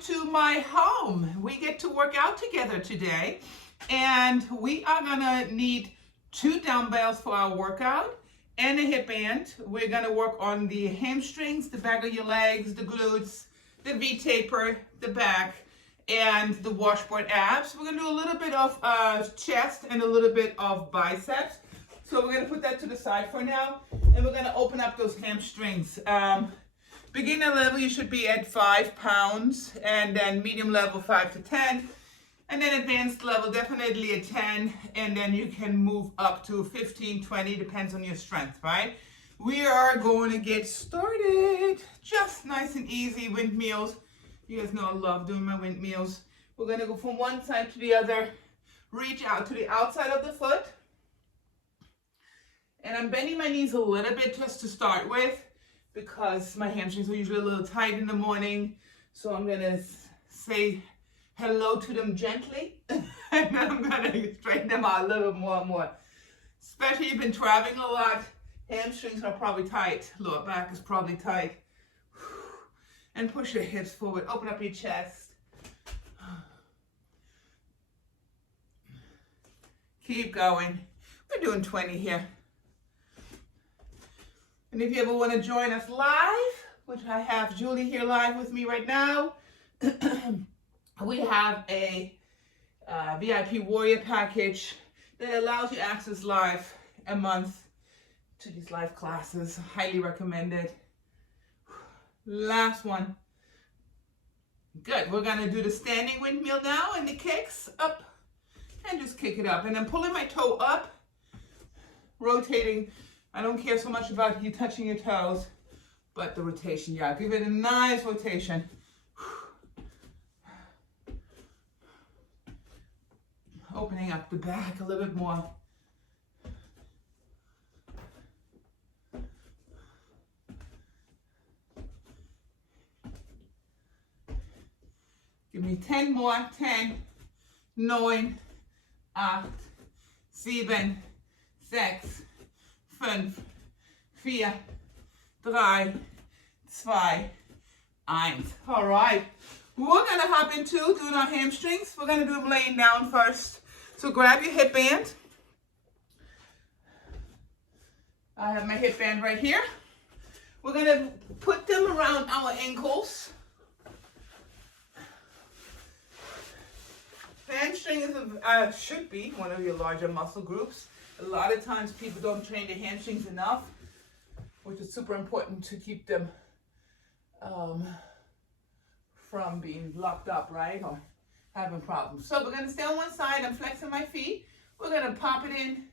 to my home. We get to work out together today, and we are gonna need 2 dumbbells for our workout and a hip band. We're gonna work on the hamstrings, the back of your legs, the glutes, the V-taper, the back, and the washboard abs. We're gonna do a little bit of chest and a little bit of biceps. So we're gonna put that to the side for now, and we're gonna open up those hamstrings. Beginner level, you should be at 5 pounds, and then medium level 5 to 10, and then advanced level definitely at 10, and then you can move up to 15, 20, depends on your strength, right? We are going to get started. Just nice and easy windmills. You guys know I love doing my windmills. We're gonna go from one side to the other, reach out to the outside of the foot, and I'm bending my knees a little bit just to start with, because my hamstrings are usually a little tight in the morning. So I'm gonna say hello to them gently, and then I'm gonna straighten them out a little more and more. Especially if you've been traveling a lot, hamstrings are probably tight, lower back is probably tight. And push your hips forward, open up your chest. Keep going. We're doing 20 here. And if you ever want to join us live, which I have Julie here live with me right now, we have a VIP Warrior package that allows you access live a month to these live classes. Highly recommended. Last one. Good. We're going to do the standing windmill now and the kicks up, and just kick it up. And I'm pulling my toe up, rotating. I don't care so much about you touching your toes, but the rotation, yeah. Give it a nice rotation. Opening up the back a little bit more. Give me 10 more. 10, 9, 8, 7, 6, 5, 4, 3, 2, 1. All right. We're going to hop into doing our hamstrings. We're going to do them laying down first. So grab your hip band. I have my hip band right here. We're going to put them around our ankles. Hamstring is should be one of your larger muscle groups. A lot of times people don't train their hamstrings enough, which is super important to keep them from being locked up, right? Or having problems. So we're going to stay on one side. I'm flexing my feet. We're going to pop it in.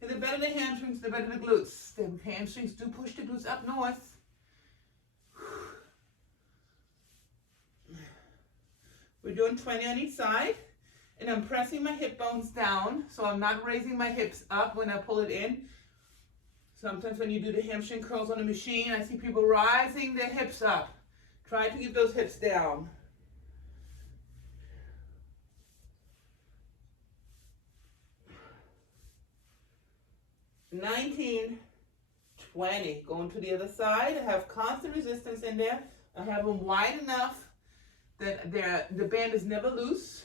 And the better the hamstrings, the better the glutes. The hamstrings do push the glutes up north. We're doing 20 on each side. And I'm pressing my hip bones down, so I'm not raising my hips up when I pull it in. Sometimes when you do the hamstring curls on the machine, I see people rising their hips up. Try to keep those hips down. $19, $20. Going to the other side. I have constant resistance in there. I have them wide enough that the band is never loose.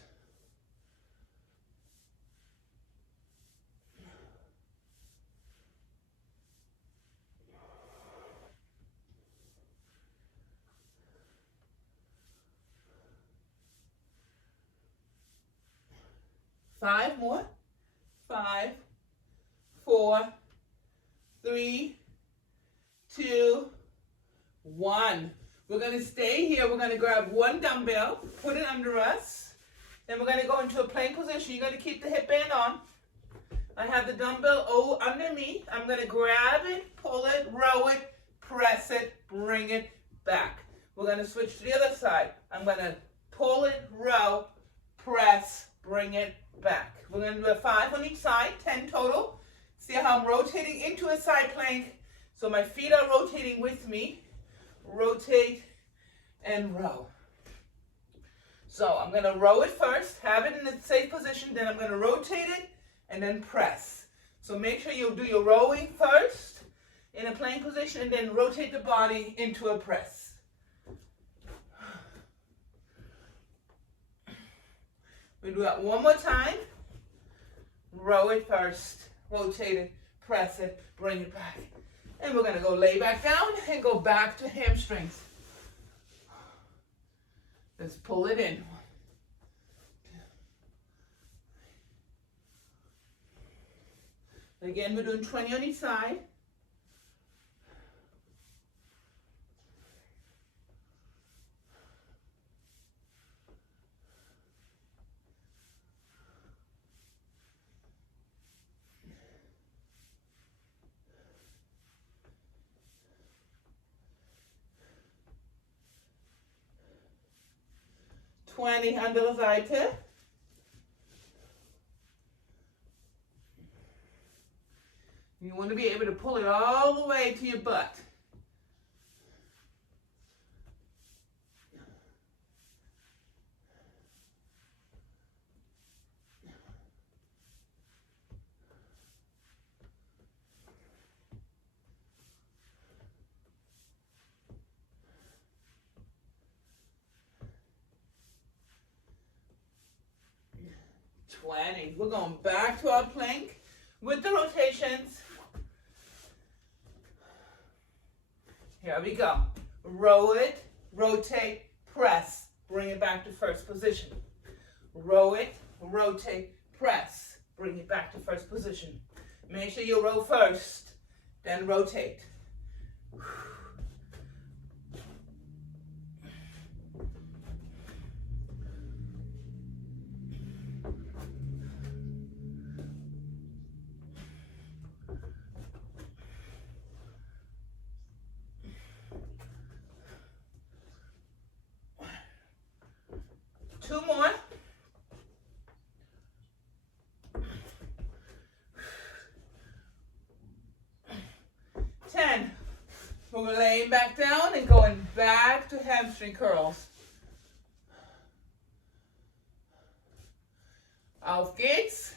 Five more. 5, 4, 3, 2, 1. We're going to stay here. We're going to grab one dumbbell, put it under us. Then we're going to go into a plank position. You're going to keep the hip band on. I have the dumbbell under me. I'm going to grab it, pull it, row it, press it, bring it back. We're going to switch to the other side. I'm going to pull it, row, press, bring it back. We're going to do a 5 on each side, 10 total. See how I'm rotating into a side plank. So my feet are rotating with me. Rotate and row. So I'm going to row it first, have it in a safe position, then I'm going to rotate it and then press. So make sure you do your rowing first in a plank position and then rotate the body into a press. We do that one more time. Row it first. Rotate it. Press it. Bring it back. And we're going to go lay back down and go back to hamstrings. Let's pull it in. Again, we're doing 20 on each side. Andere Seite. You want to be able to pull it all the way to your butt. We're going back to our plank with the rotations. Here we go. Row it, rotate, press. Bring it back to first position. Row it, rotate, press. Bring it back to first position. Make sure you row first, then rotate. 2 more. We're laying back down and going back to hamstring curls. Auf geht's.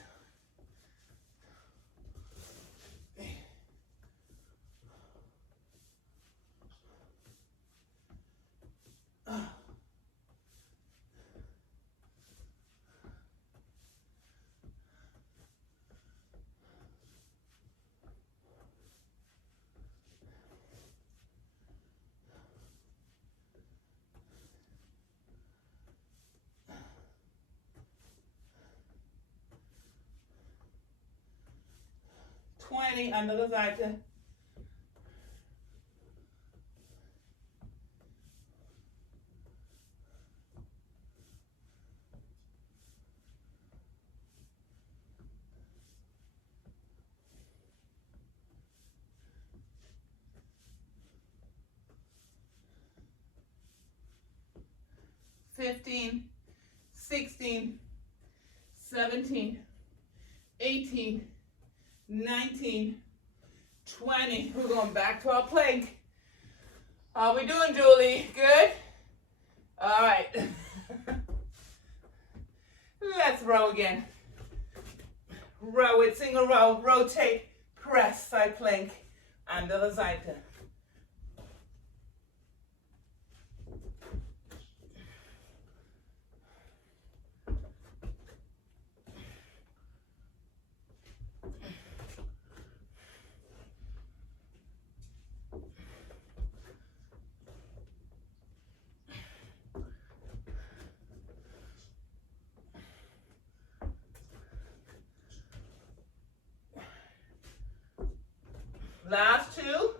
Andere Seite. $15, $16, $17, $18, $19, $20. We're going back to our plank. How we doing, Julie? Good? All right. Let's row again. Row it, single row, rotate, press, side plank, andere Seite. Last 2.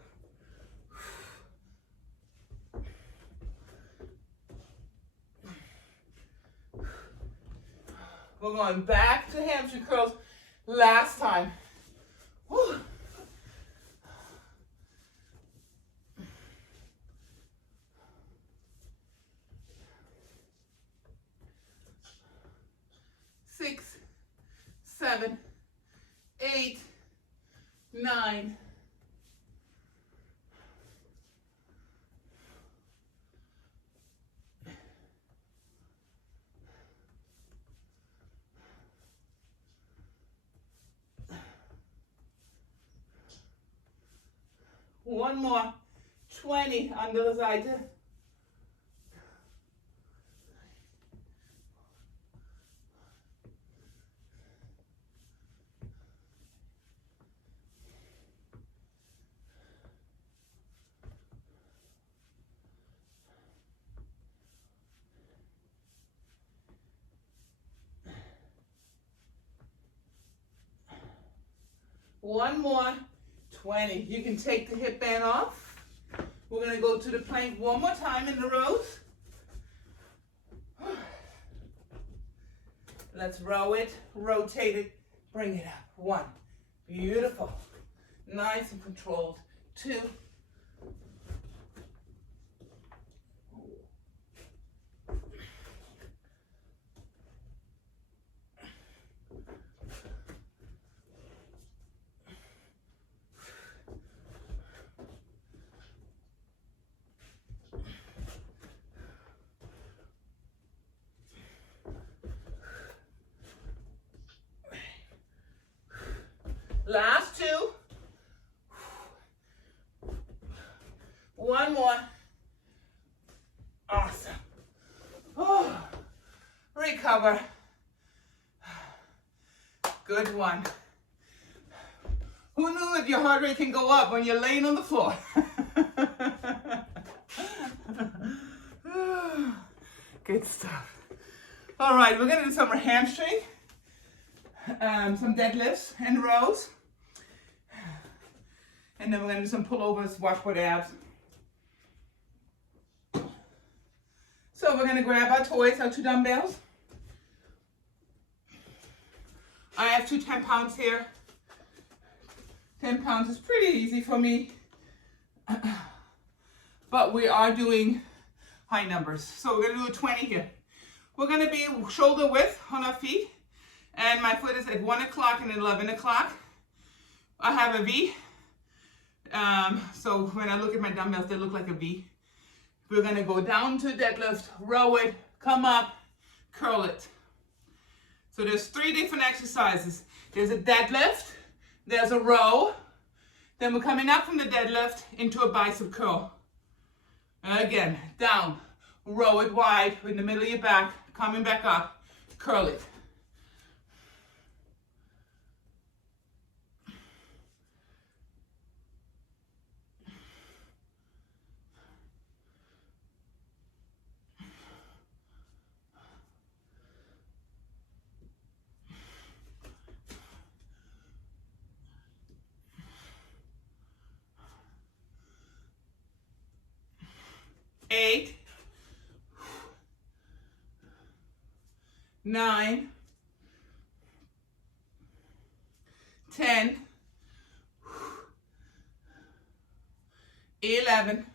We're going back to hamstring curls last time. Whew. Six, 7, 8, 9. One more. 20, andere Seite. One more. 20. You can take the hip band off. We're going to go to the plank one more time in the rows. Let's row it, rotate it, bring it up. 1. Beautiful. Nice and controlled. 2. Last 2. One more. Awesome. Oh, recover. Good one. Who knew that your heart rate can go up when you're laying on the floor? Good stuff. All right, we're gonna do some hamstring, some deadlifts and rows. And then we're gonna do some pullovers, washboard abs. So we're gonna grab our toys, our 2 dumbbells. I have 2 10-pounds here. 10 pounds is pretty easy for me. But we are doing high numbers. So we're gonna do a 20 here. We're gonna be shoulder width on our feet. And my foot is at 1 o'clock and 11 o'clock. I have a V. So when I look at my dumbbells, they look like a V. We're gonna go down to deadlift, row it, come up, curl it. So there's 3 different exercises. There's a deadlift, there's a row, then we're coming up from the deadlift into a bicep curl. Again, down, row it wide in the middle of your back, coming back up, curl it. Eight, 9, 10, 11,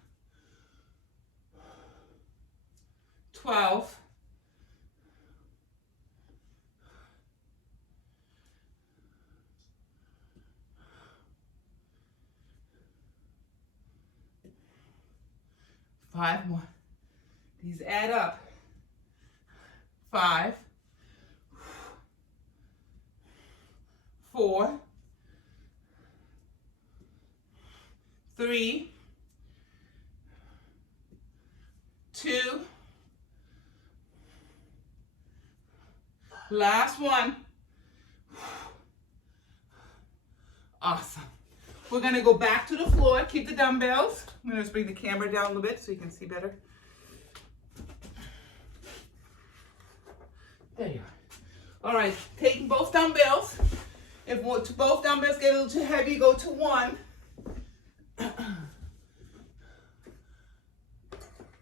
12, 5 more. These add up. 5, 4, 3, 2, last one. Awesome. We're gonna go back to the floor, keep the dumbbells. I'm gonna just bring the camera down a little bit so you can see better. There you are. All right, taking both dumbbells. If both dumbbells get a little too heavy, go to 1. There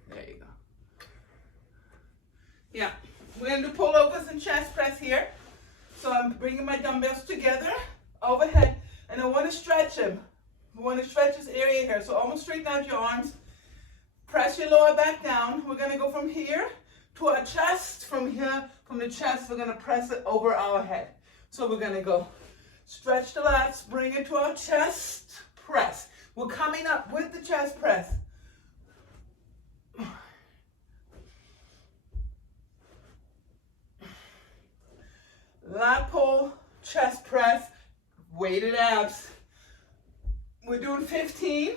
you go. Yeah, we're gonna do pullovers and chest press here. So I'm bringing my dumbbells together, overhead, and I want to stretch them. I want to stretch this area here. So almost straighten out your arms. Press your lower back down. We're gonna go from here to our chest. From here, from the chest, we're gonna press it over our head. So we're gonna go stretch the lats, bring it to our chest, press. We're coming up with the chest press. Lat pull, chest press, weighted abs. We're doing 15.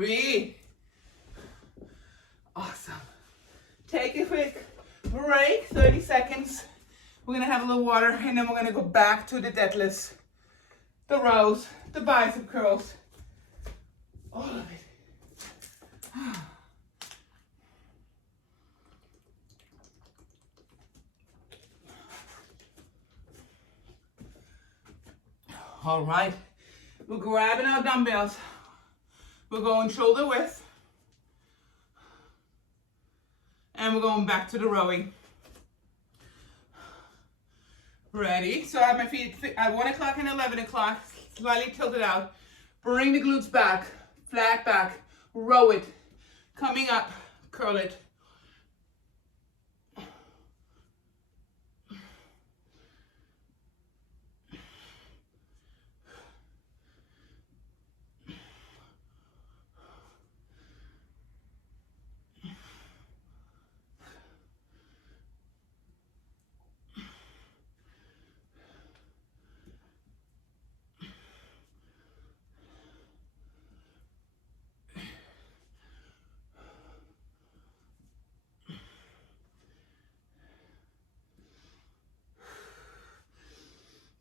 3. Awesome. Take a quick break, 30 seconds. We're gonna have a little water and then we're gonna go back to the deadlifts, the rows, the bicep curls, all of it. All right, we're grabbing our dumbbells. We're going shoulder width. And we're going back to the rowing. Ready? So I have my feet at 1 o'clock and 11 o'clock, slightly tilted out. Bring the glutes back, flat back, row it. Coming up, curl it.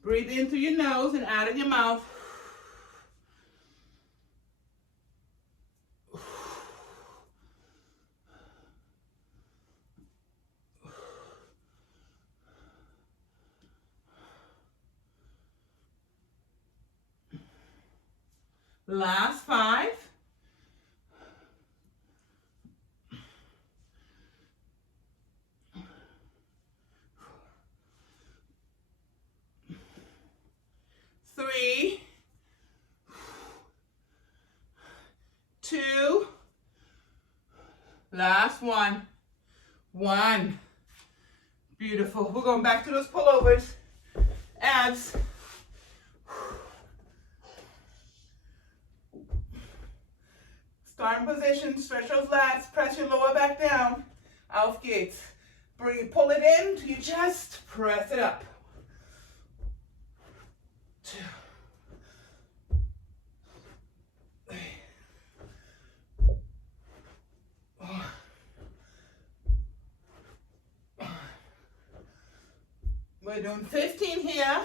Breathe in through your nose and out of your mouth. Last 5. 3, 2, last 1. 1. Beautiful. We're going back to those pullovers. Abs. Starting position, stretch those lats, press your lower back down. Auf geht's. Pull it in to your chest, press it up. 2, 3, 4. We're doing 15 here.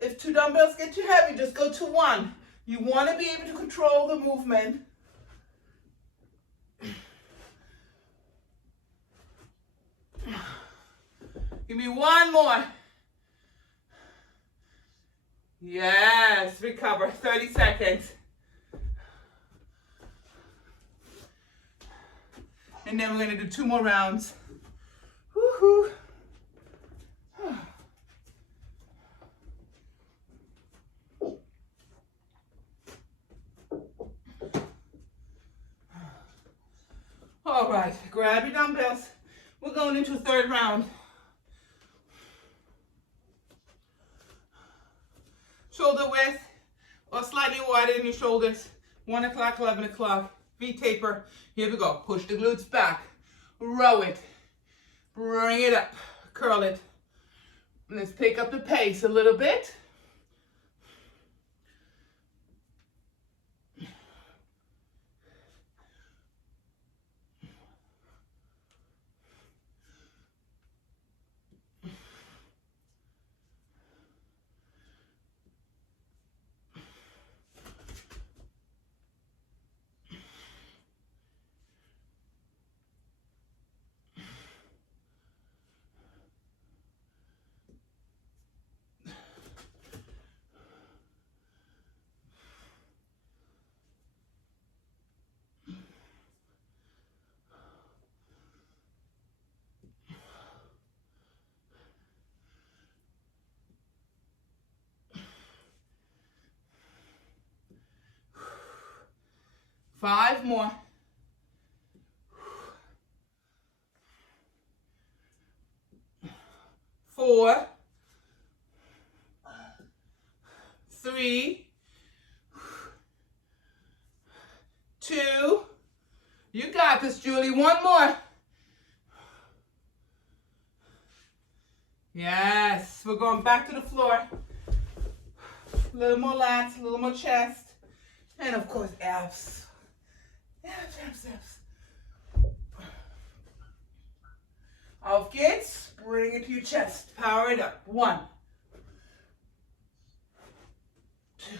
If 2 dumbbells get too heavy, just go to 1. You want to be able to control the movement. Give me 1 more. Yes, recover, 30 seconds. And then we're gonna do 2 more rounds. Woo-hoo. All right, grab your dumbbells. We're going into 3rd round. Shoulder width or slightly wider than your shoulders. 1 o'clock, 11 o'clock. V-taper. Here we go. Push the glutes back. Row it. Bring it up. Curl it. Let's pick up the pace a little bit. Five more. 4, 3, 2, You got this, Julie. One more. Yes, we're going back to the floor. A little more lats, a little more chest. And of course, abs. Abs, abs, abs. Auf geht's. Bring it to your chest. Power it up. 1, 2.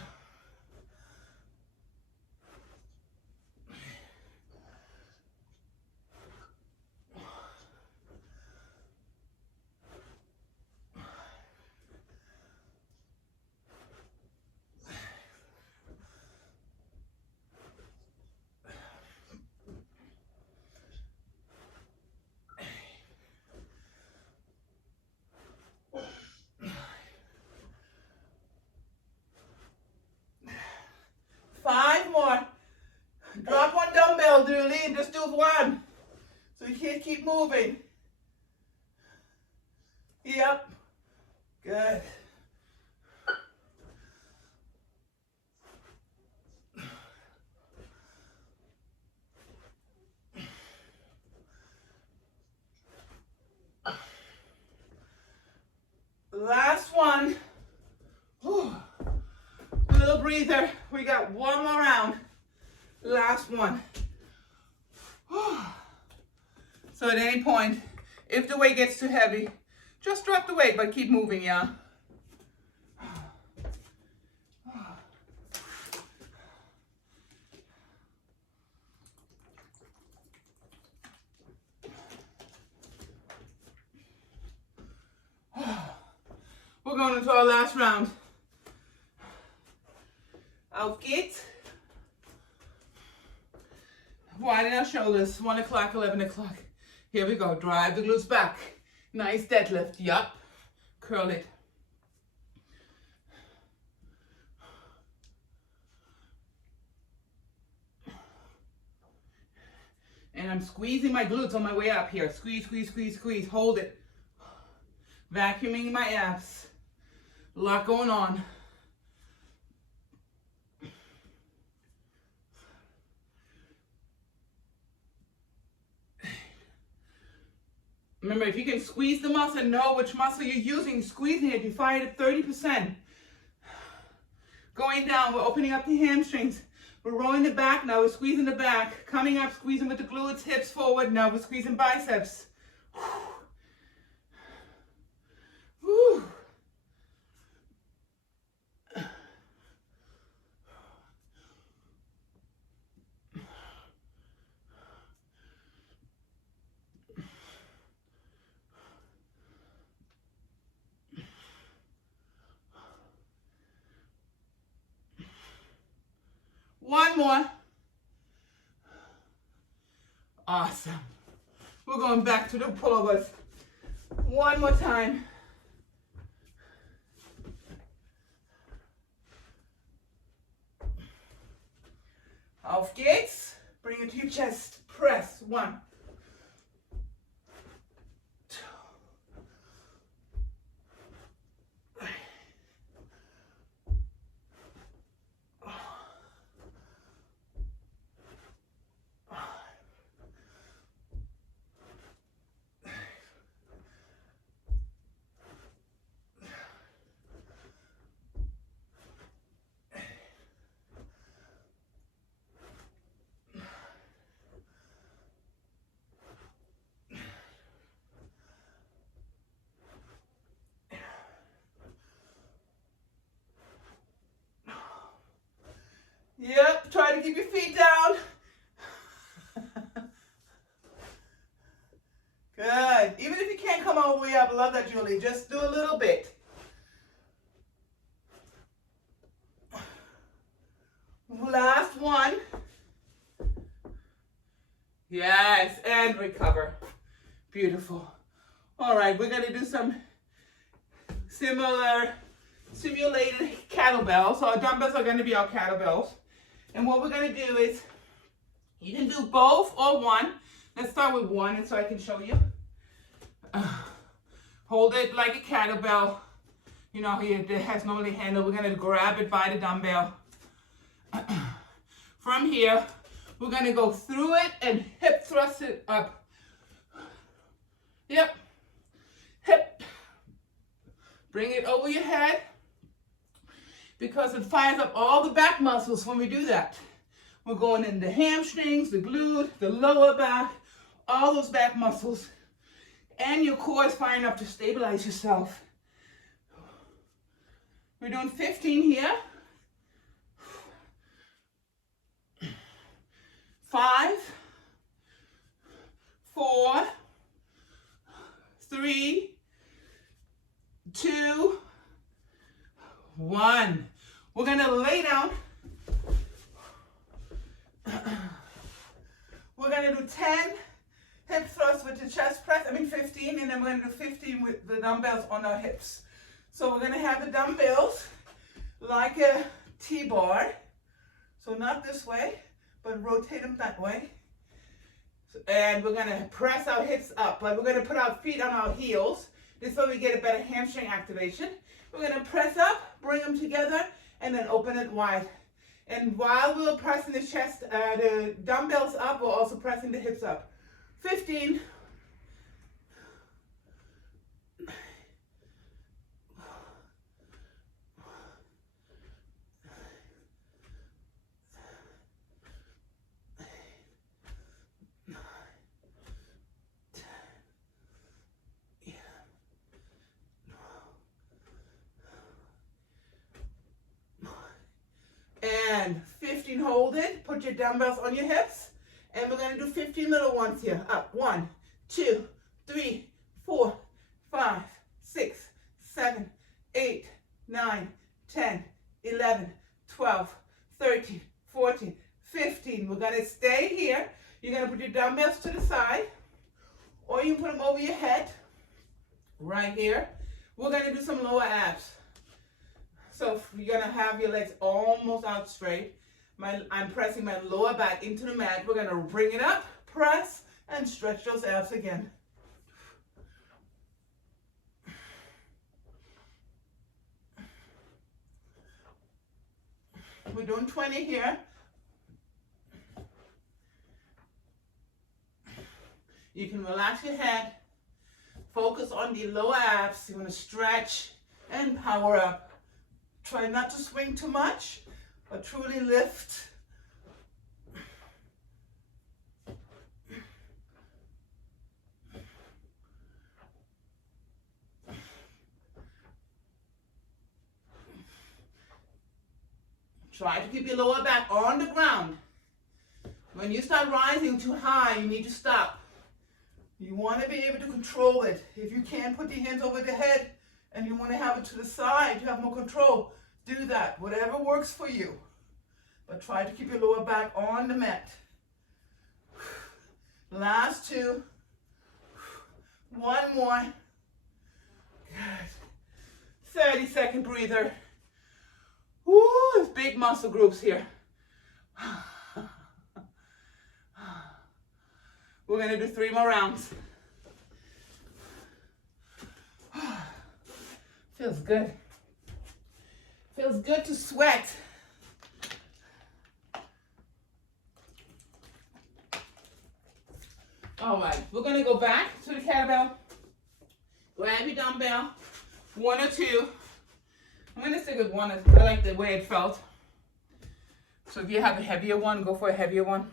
5 more. Drop one dumbbell, Julie, and just do 1. So you can't keep moving. Yep. Good. Last one. Whew. A little breather. We got one more round. Last one. Whew. So at any point, if the weight gets too heavy, just drop the weight, but keep moving, yeah? We're going into our last round. Auf geht's. Widen our shoulders. 1 o'clock, 11 o'clock. Here we go. Drive the glutes back. Nice deadlift. Yup. Curl it. And I'm squeezing my glutes on my way up here. Squeeze, squeeze, squeeze, squeeze. Hold it. Vacuuming my abs. A lot going on. Remember, if you can squeeze the muscle and know which muscle you're using, squeezing it, you fire it at 30%. Going down, we're opening up the hamstrings. We're rolling the back now, we're squeezing the back. Coming up, squeezing with the glutes, hips forward. Now we're squeezing biceps. Whew. One more. Awesome. We're going back to the pullovers. One more time. Auf geht's. Bring it to your chest. Press. 1, 2. Yep, try to keep your feet down. Good. Even if you can't come all the way up, love that, Julie. Just do a little bit. Last one. Yes, and recover. Beautiful. All right, we're going to do some simulated kettlebells. So our dumbbells are going to be our kettlebells. And what we're going to do is, you can do both or one. Let's start with one, and so I can show you. Hold it like a kettlebell. You know, it has no handle. We're going to grab it by the dumbbell. From here, We're going to go through it and hip thrust it up. Yep. Hip. Bring it over your head because it fires up all the back muscles when we do that. We're going in the hamstrings, the glute, the lower back, all those back muscles. And your core is firing up to stabilize yourself. We're doing 15 here. 5, 4, 3, 2, 1. We're going to lay down. We're going to do 10 hip thrusts with the chest press. 15, and then we're going to do 15 with the dumbbells on our hips. So we're going to have the dumbbells like a T-bar. So not this way, but rotate them that way. And we're going to press our hips up. Like we're going to put our feet on our heels. This way we get a better hamstring activation. We're going to press up, bring them together, and then open it wide. And while we're pressing the chest, the dumbbells up, we're also pressing the hips up. 15. And 15, hold it. Put your dumbbells on your hips. And we're going to do 15 little ones here. Up. 1, 2, 3, 4, 5, 6, 7, 8, 9, 10, 11, 12, 13, 14, 15. We're going to stay here. You're going to put your dumbbells to the side. Or you can put them over your head. Right here. We're going to do some lower abs. So you're going to have your legs almost out straight. I'm pressing my lower back into the mat. We're going to bring it up, press, and stretch those abs again. We're doing 20 here. You can relax your head. Focus on the lower abs. You want to stretch and power up. Try not to swing too much, but truly lift. Try to keep your lower back on the ground. When you start rising too high, you need to stop. You want to be able to control it. If you can't put your hands over the head and you want to have it to the side, you have more control, do that. Whatever works for you. But try to keep your lower back on the mat. Last 2. 1 more. Good. 30-second breather. Woo, there's big muscle groups here. We're going to do 3 more rounds. Feels good. Feels good to sweat. All right, we're going to go back to the kettlebell. Grab your dumbbell, 1 or 2. I'm going to stick with 1. I like the way it felt. So if you have a heavier one, go for a heavier one.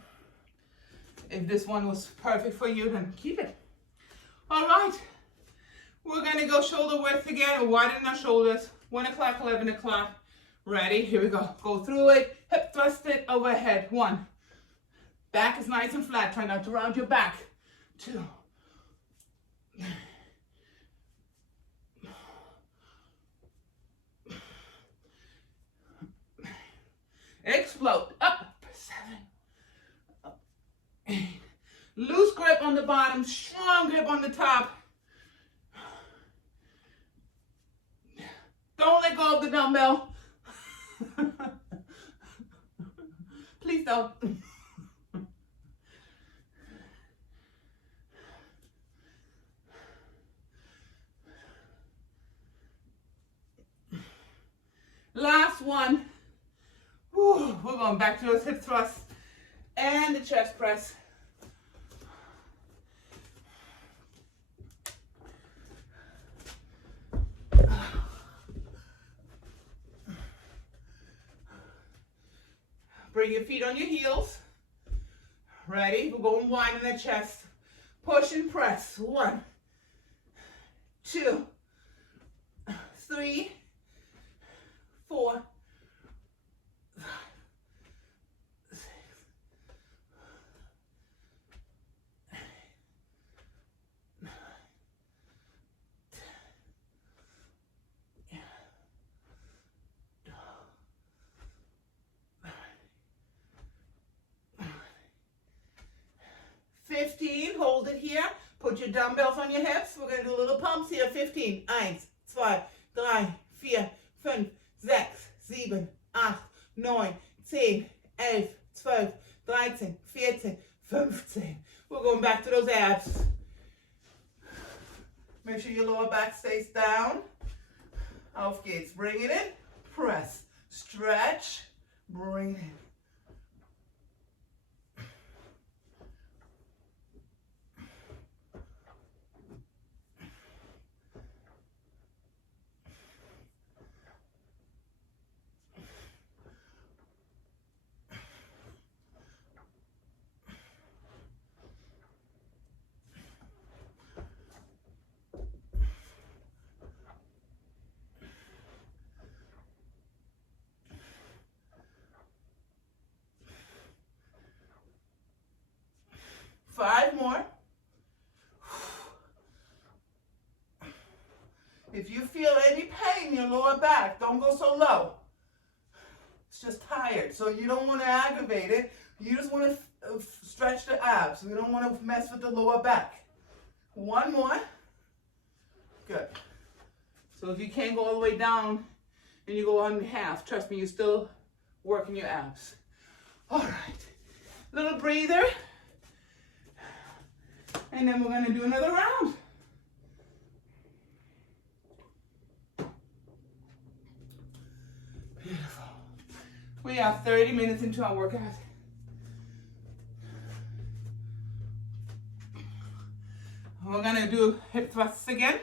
If this one was perfect for you, then keep it. All right. We're going to go shoulder width again, widen our shoulders. 1 o'clock, 11 o'clock. Ready? Here we go. Go through it. Hip thrust it overhead. 1. Back is nice and flat. Try not to round your back. 2. Explode. Up. 7. Up. 8. Loose grip on the bottom. Strong grip on the top. Don't let go of the dumbbell. Please don't. Last one. Whew, we're going back to those hip thrusts. And the chest press. Bring your feet on your heels. Ready? We're going wide in the chest. Push and press. 1, 2, 3, 4, 5, 6, 9, 10, 15, hold it here. Put your dumbbells on your hips. We're going to do little pumps here. 15. 1, 2, 3, 4, 5, 6, 7, 8, 9, 10, 11, 12, 13, 14, 15. We're going back to those abs. Make sure your lower back stays down. Auf geht's. Bring it in. Press. Stretch. Bring it in. 5 more. If you feel any pain in your lower back, don't go so low. It's just tired, so you don't want to aggravate it. You just want to stretch the abs. We don't want to mess with the lower back. 1 more. Good. So if you can't go all the way down and you go on half, trust me, you're still working your abs. All right. Little breather. And then we're going to do another round. Beautiful. We are 30 minutes into our workout. We're going to do hip thrusts again.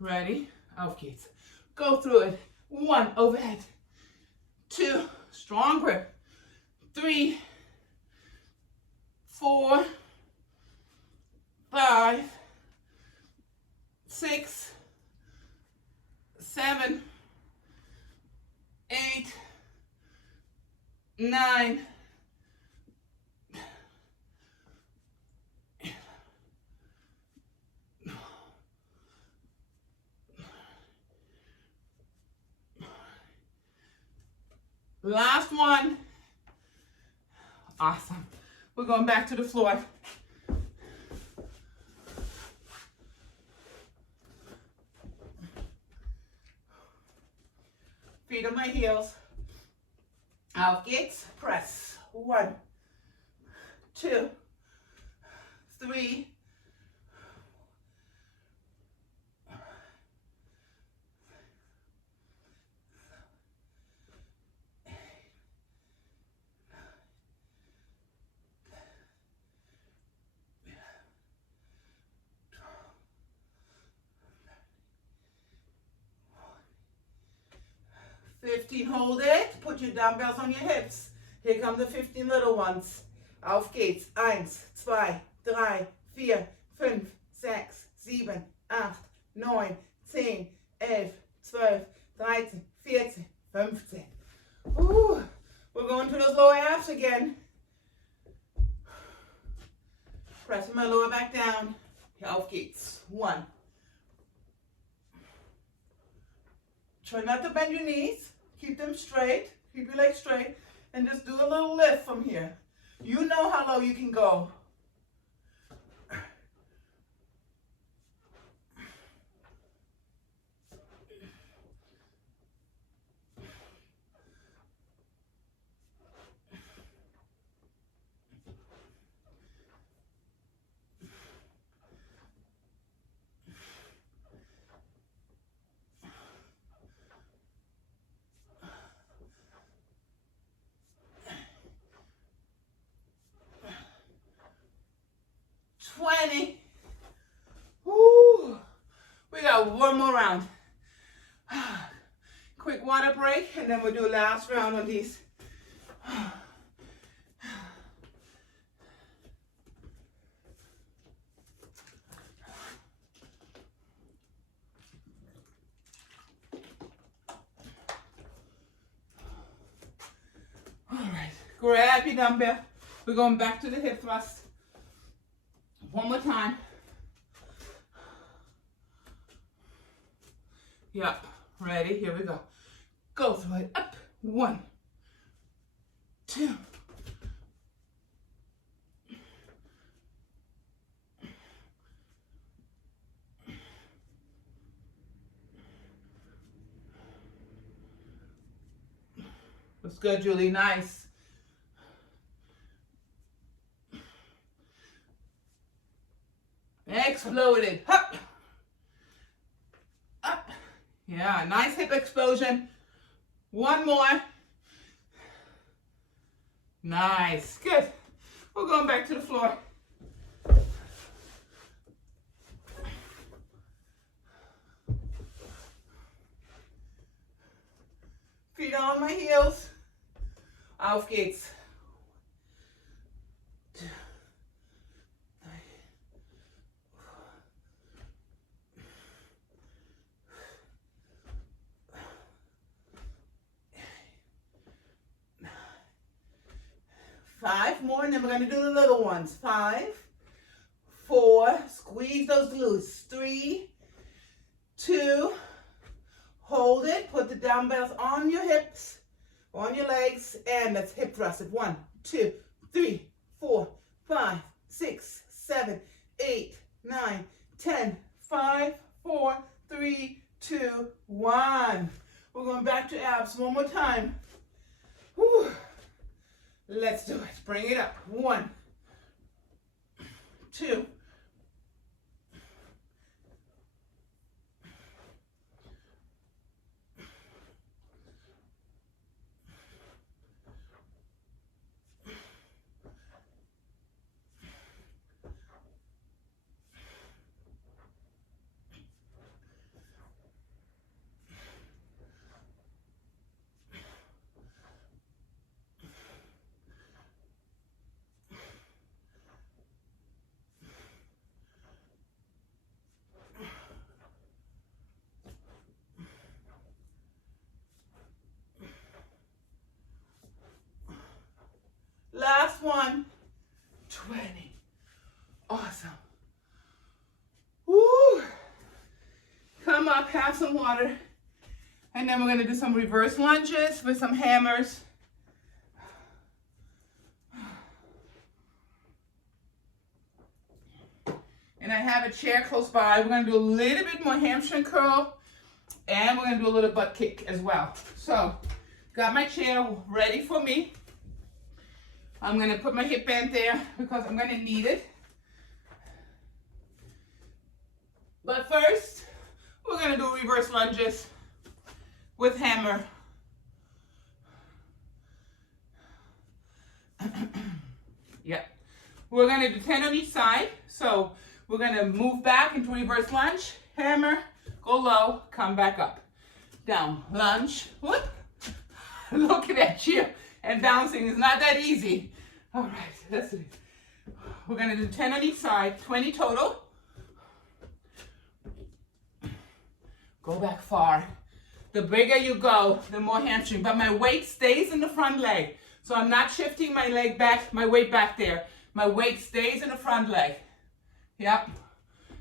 Ready? Auf geht's. Go through it. 1, overhead. 2, strong grip. 3, 4, 5, 6, 7, 8, 9, 10. Last one. Awesome. We're going back to the floor. Feet on my heels. Auf geht's. Press. 1, 2, 3, 15, hold it. Put your dumbbells on your hips. Here come the 15 little ones. Auf geht's. 1, 2, 3, 4, 5, 6, 7, 8, 9, 10, 11, 12, 13, 14, 15. Ooh, we're going to those lower abs again. Pressing my lower back down. Auf geht's. 1. Try not to bend your knees. Keep them straight. Keep your legs straight. And just do a little lift from here. You know how low you can go. one more round. Quick water break, and then we'll do a last round on these. All right, grab your dumbbell. We're going back to the hip thrust. One more time. Yep, ready, here we go. Go through it, up, 1, 2. That's good, Julie, nice. Exploded, up, up. Yeah, nice hip explosion. One more. Nice, good. We're going back to the floor. Feet on my heels. Auf geht's. 2, 3. 5 more, and then we're going to do the little ones. 5, 4, squeeze those glutes. 3, 2, hold it, put the dumbbells on your hips, on your legs, and let's hip thrust it. 1, 2, 3, 4, 5, 6, 7, 8, 9, 10, 5, 4, 3, 2, 1. We're going back to abs one more time. Whew. Let's do it. Bring it up. 1, 2, last one. 20. Awesome. Woo. Come up, have some water. And then we're going to do some reverse lunges with some hammers. And I have a chair close by. We're going to do a little bit more hamstring curl. And we're going to do a little butt kick as well. So, got my chair ready for me. I'm going to put my hip band there because I'm going to need it. But first, we're going to do reverse lunges with hammer. Yep. We're going to do 10 on each side. So we're going to move back into reverse lunge, hammer, go low, come back up. Down, lunge, whoop. Looking at you and bouncing is not that easy. All right, let's do it. We're going to do 10 on each side, 20 total. Go back far. The bigger you go, the more hamstring. But my weight stays in the front leg. So I'm not shifting my leg back, my weight back there. My weight stays in the front leg. Yep.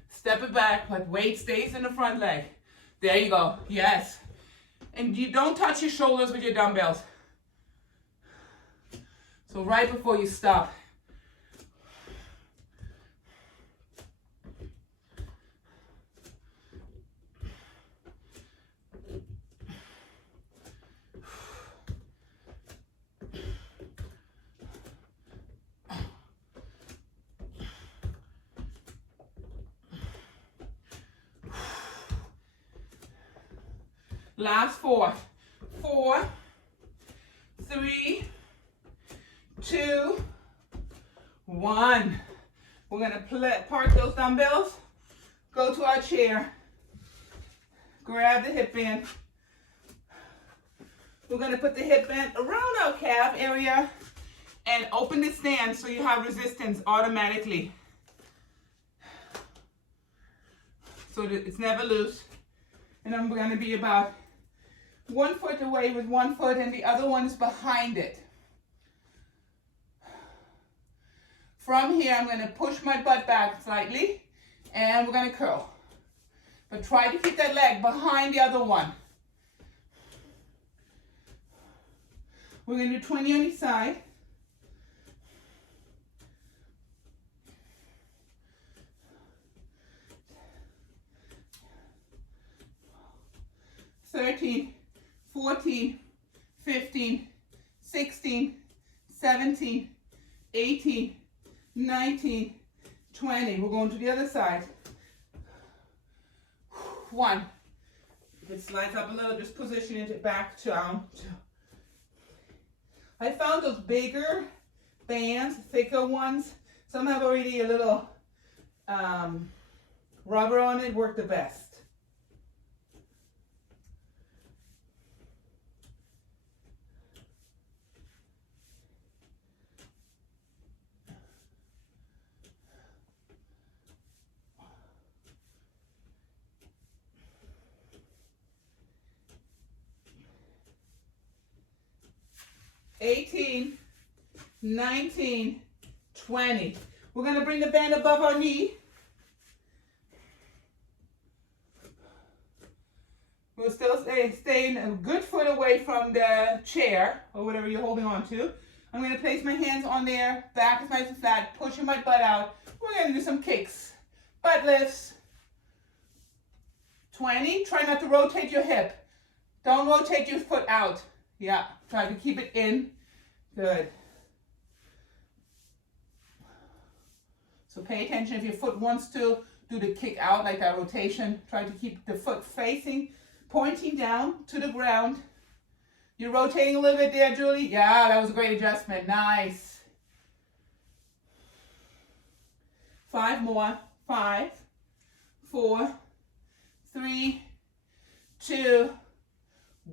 Step it back, but weight stays in the front leg. There you go. Yes. And you don't touch your shoulders with your dumbbells. So right before you stop. Last 4. 4, 3, 2, 1. We're going to park those dumbbells, go to our chair. grab the hip band. We're going to put the hip band around our calf area and open the stand so you have resistance automatically. So that it's never loose. And I'm going to be about 1 foot away with 1 foot and the other one is behind it. From here, I'm going to push my butt back slightly and we're going to curl. But try to keep that leg behind the other one. We're going to do 20 on each side. $13, $14, $15, $16, $17, $18, $19, $20. We're going to the other side. 1. If it slides up a little, just position it back down. I found those bigger bands, thicker ones. Some have already a little rubber on it, work the best. $18, $19, $20. We're going to bring the band above our knee. We'll still staying a good foot away from the chair or whatever you're holding on to. I'm going to place my hands on there, back is nice and flat, pushing my butt out. We're going to do some kicks, butt lifts. 20, try not to rotate your hip. Don't rotate your foot out. Yeah, try to keep it in. Good. So pay attention if your foot wants to do the kick out, like that rotation. Try to keep the foot facing, pointing down to the ground. You're rotating a little bit there, Julie? Yeah, that was a great adjustment. Nice. 5 more. 5, 4, 3, 2,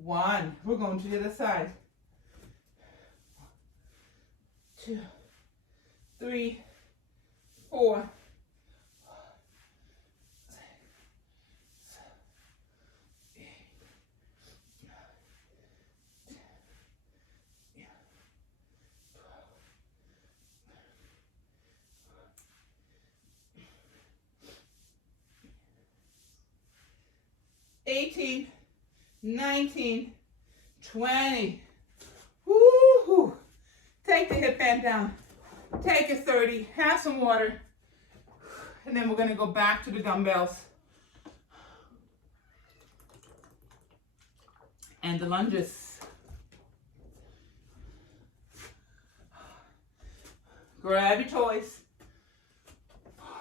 1. We're going to the other side. 2, 3, 4, 6, 7, 8, 9, 10, 11, 12, 18, 19, 20. Woo-hoo. Take the hip band down. Take a 30. Have some water. And then we're going to go back to the dumbbells. And the lunges. Grab your toys.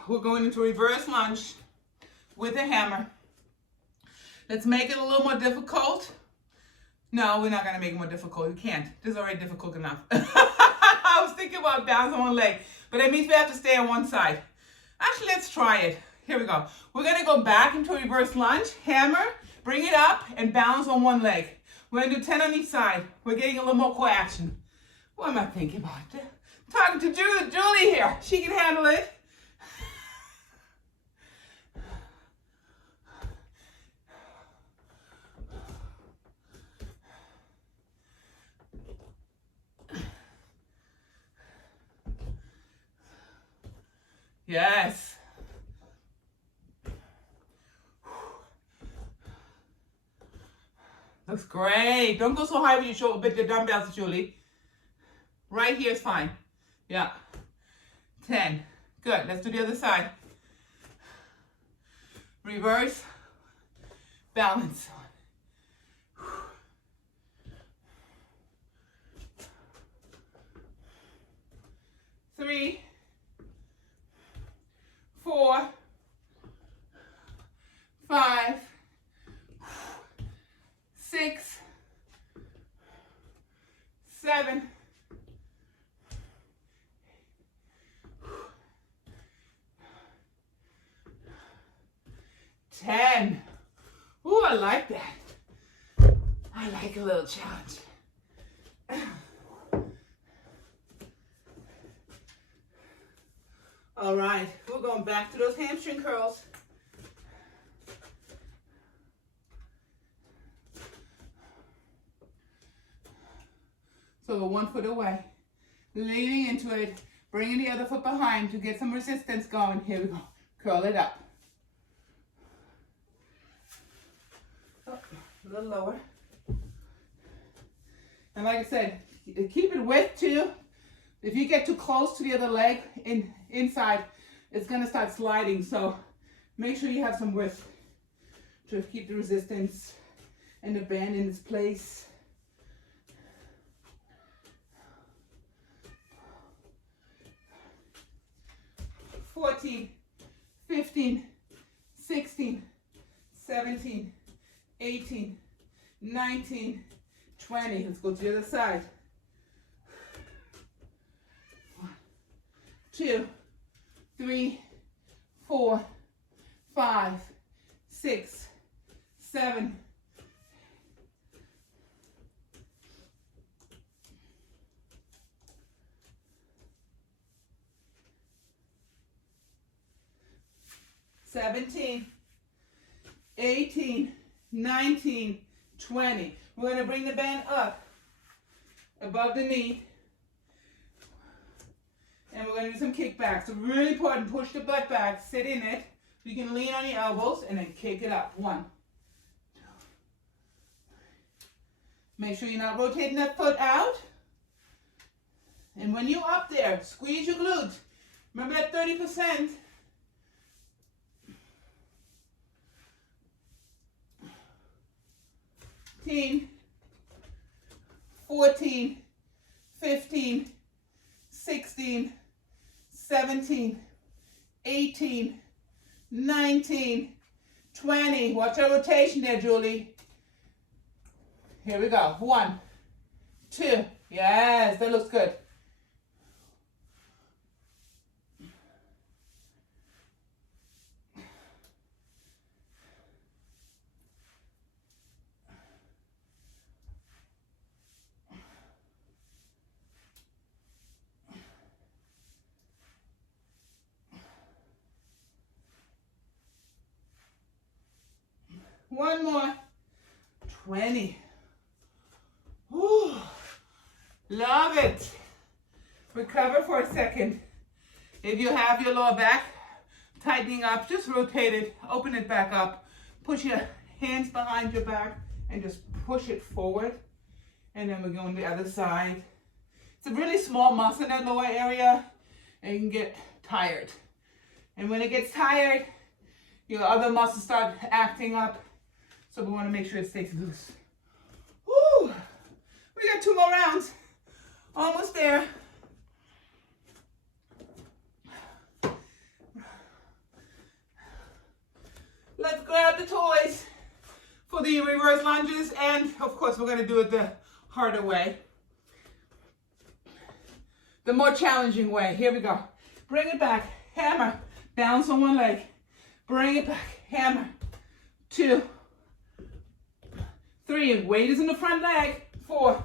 We're going into reverse lunge with a hammer. Let's make it a little more difficult. No, we're not going to make it more difficult. We can't. This is already difficult enough. I was thinking about balancing on one leg, but that means we have to stay on one side. Actually, let's try it. Here we go. We're going to go back into a reverse lunge, hammer, bring it up, and balance on one leg. We're going to do 10 on each side. We're getting a little more core action. What am I thinking about? Talking to Julie here. She can handle it. Yes. Looks great. Don't go so high with your shoulder, with the dumbbells, Julie. Right here is fine. Yeah. 10. Good. Let's do the other side. Reverse. Balance. 3, 4, 5, 6, 7, 10. Ooh, I like that. I like a little challenge. All right, we're going back to those hamstring curls. So we're 1 foot away. Leaning into it, bringing the other foot behind to get some resistance going. Here we go. Curl it up. Oh, a little lower. And like I said, keep it width too. If you get too close to the other leg inside, it's going to start sliding. So make sure you have some width to keep the resistance and the band in its place. $14, $15, $16, $17, $18, $19, $20. Let's go to the other side. 1, 2, 3, 4, 5, 6, 7. $17, $18, $19, $20. We're going to bring the band up above the knee. And we're going to do some kickbacks. So really important, push the butt back, sit in it. You can lean on your elbows and then kick it up. 1, 2. Make sure you're not rotating that foot out. And when you're up there, squeeze your glutes. Remember that 30%. 14, 15, 16, 17, 18, 19, 20. Watch our rotation there, Julie. Here we go. 1, 2. Yes, that looks good. One more. 20. Whew. Love it. Recover for a second. If you have your lower back tightening up, just rotate it, open it back up, push your hands behind your back and just push it forward. And then we're going to the other side. It's a really small muscle in that lower area and you can get tired. And when it gets tired, your other muscles start acting up. So we want to make sure it stays loose. Woo! We got 2 more rounds. Almost there. Let's grab the toys for the reverse lunges. And of course, we're going to do it the harder way. The more challenging way. Here we go. Bring it back. Hammer. Balance on one leg. Bring it back. Hammer. 2. 3, weight is in the front leg. 4,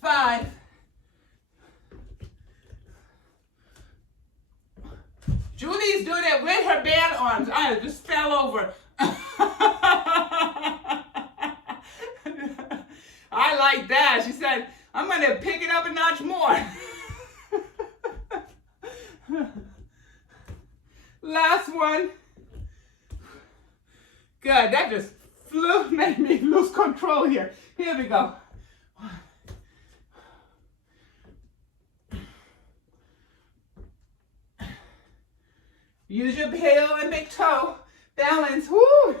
5. Julie's doing it with her band arms. I just fell over. I like that. She said, I'm going to pick it up a notch more. Last one. Good. That just made me lose control here. Here we go. Use your heel and big toe. Balance. Woo!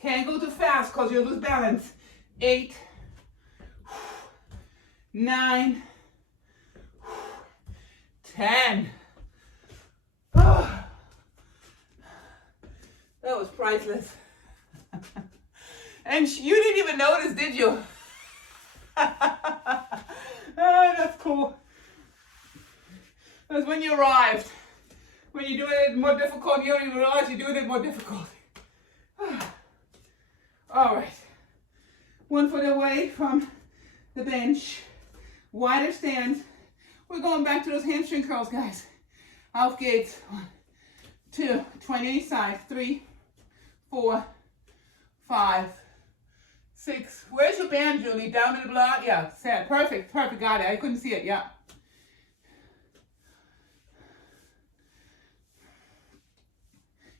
Can't go too fast because you'll lose balance. 8, 9, 10. Oh, that was priceless. And you didn't even notice, did you? Oh, that's cool. That's when you arrived. When you're doing it more difficult, you don't even realize you're doing it more difficult. All right. 1 foot away from the bench. Wider stance. We're going back to those hamstring curls, guys. Auf geht's. 1, 2, 20 each side. 3, 4, 5, 6. Where's your band, Julie? Down in the block? Yeah, set. Perfect, perfect. Got it. I couldn't see it. Yeah.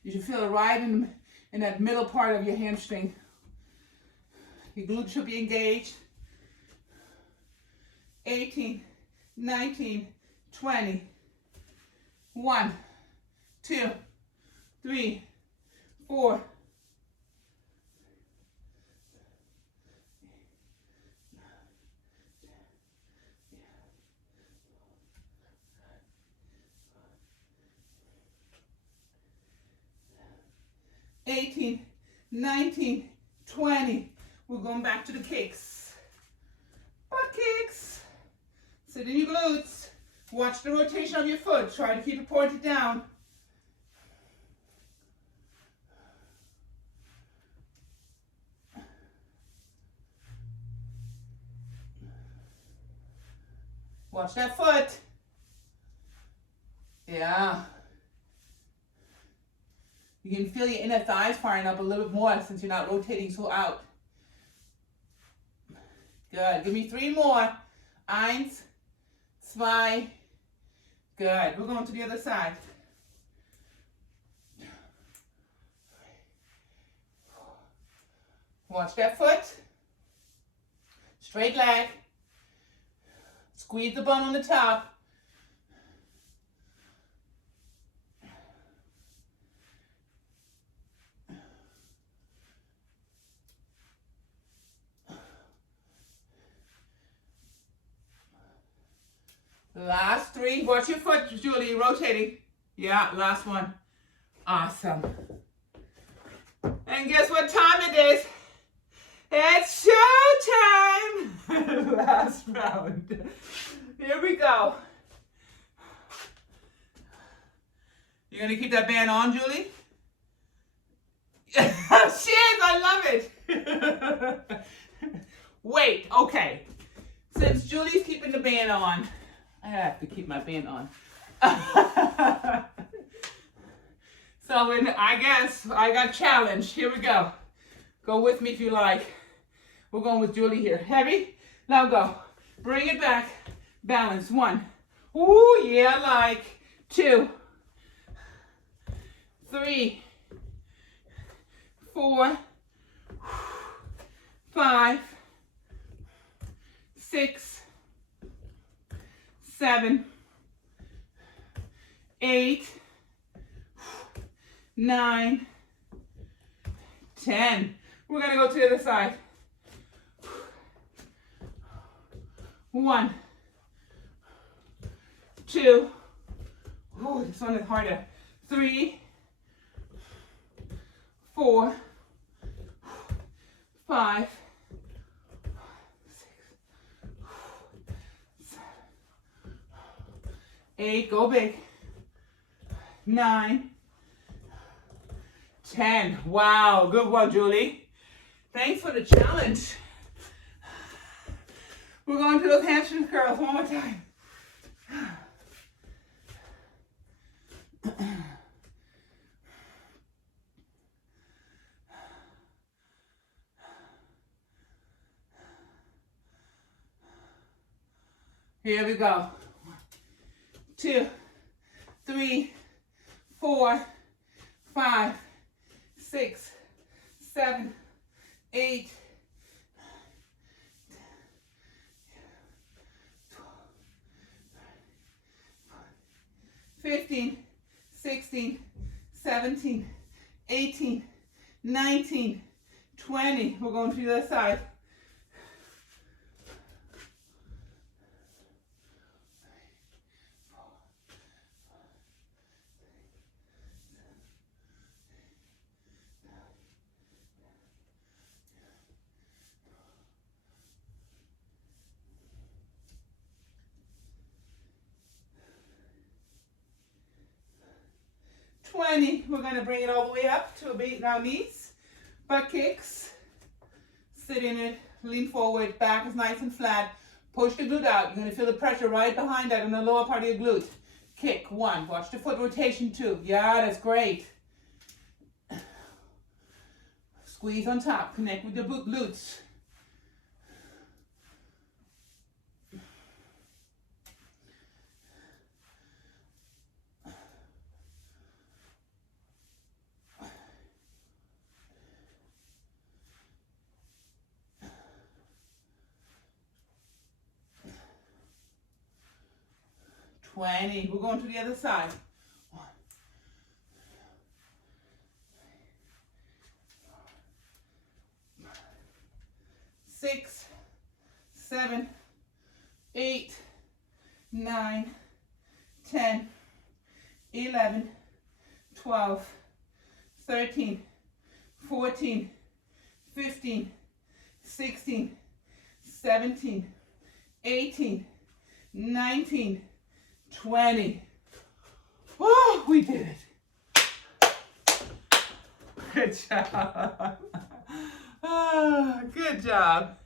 You should feel it right in that middle part of your hamstring. Your glutes should be engaged. 18, 19, 20. 1, 2, 3, 4. 18, 19, 20. We're going back to the kicks. Butt kicks. Sit in your glutes. Watch the rotation of your foot. Try to keep it pointed down. Watch that foot. Yeah. You can feel your inner thighs firing up a little bit more since you're not rotating so out. Good. Give me 3 more. 1, 2. Good. We're going to the other side. Watch that foot. Straight leg. Squeeze the bum on the top. Last 3. Watch your foot, Julie, rotating. Yeah, last one. Awesome. And guess what time it is? It's showtime! Last round. Here we go. You gonna keep that band on, Julie? Shit, I love it. Wait, okay. Since Julie's keeping the band on, I have to keep my band on. So when I guess I got challenged. Here we go. Go with me if you like. We're going with Julie here. Heavy. Now go. Bring it back. Balance. 1. Ooh, yeah, like. 2. 3. 4. 5. 6. 7. 8. 9. 10. We're going to go to the other side. 1. 2. Oh, this one is harder. 3. 4. 5. 6. 7. 8. Go big. 9. 10. Wow, good one, Julie. Thanks for the challenge. We're going to those hamstring curls one more time. Here we go. 1, 2, 3, 4, 5, 6, 7, 8, 15, 16, 17, 18, 19, 20. We're going to the other side. 20. We're going to bring it all the way up to a beat our knees. Butt kicks. Sit in it. Lean forward. Back is nice and flat. Push the glute out. You're going to feel the pressure right behind that in the lower part of your glute. Kick. 1. Watch the foot rotation. 2. Yeah, that's great. Squeeze on top. Connect with the glutes. We're going to the other side. 1, 6, 7, 8, 9, 10, 11, 12, 13, 14, 15, 16, 17, 18, 19, 20. Oh, we did it. Good job. Oh, good job.